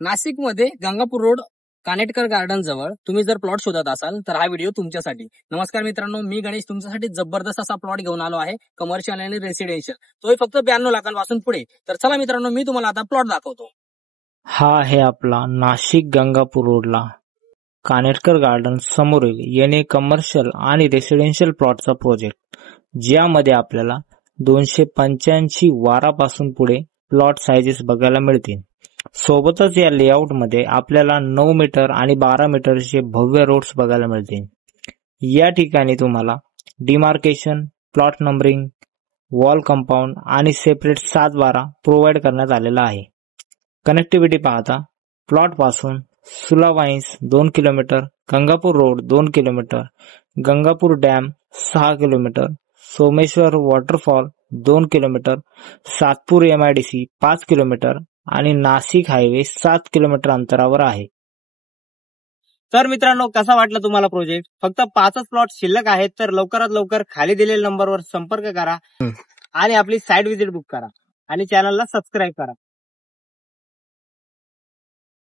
नाशिकमध्ये Gangapur road Kanetkar garden जवळ तुम्ही जर प्लॉट शोधत असाल तर हा व्हिडिओ तुमच्यासाठी। नमस्कार मित्रांनो, मी गणेश तुमच्यासाठी जबरदस्त असा प्लॉट घेऊन आलो आहे, कमर्शियल आणि रेसिडेन्शियल, तोही फक्त 92 लाखांपासून पुढे। तर चला मित्रांनो, मी तुम्हाला आता प्लॉट दाखवतो। हा आहे आपला नाशिक गंगापूर रोडला कानेटकर गार्डन समोरील एन कमर्शियल आणि रेसिडेन्शियल प्लॉटचा प्रोजेक्ट, ज्यामध्ये आपल्याला 285 वारापासून पुढे प्लॉट साइजेस बघायला मिळतील। सोबतच या लेआउट मध्ये आपल्याला 9 मीटर आणि 12 मीटरचे भव्य रोड्स बघायला मिळतील। या ठिकाणी तुम्हाला demarcation, plot numbering, wall compound आणि सेपरेट 7-12 प्रोव्हाइड करण्यात आलेला आहे। कनेक्टिव्हिटी पाहता प्लॉट पासून सुलावाईन्स 2 kilometre, Gangapur road 2 kilometre, Gangapur dam 6 kilometre, Someshwar waterfall 2 kilometre, Satpur MIDC 5 kilometre आणि नाशिक हायवे 7 किलोमीटर अंतरावर आहे। तर मित्रांनो, कसा वाटला तुम्हाला प्रोजेक्ट? फक्त 5च प्लॉट शिल्लक आहेत, तर लवकरात लवकर खाली दिलेल्या नंबरवर संपर्क करा आणि आपली साइट व्हिजिट बुक करा आणि चॅनलला सबस्क्राईब करा।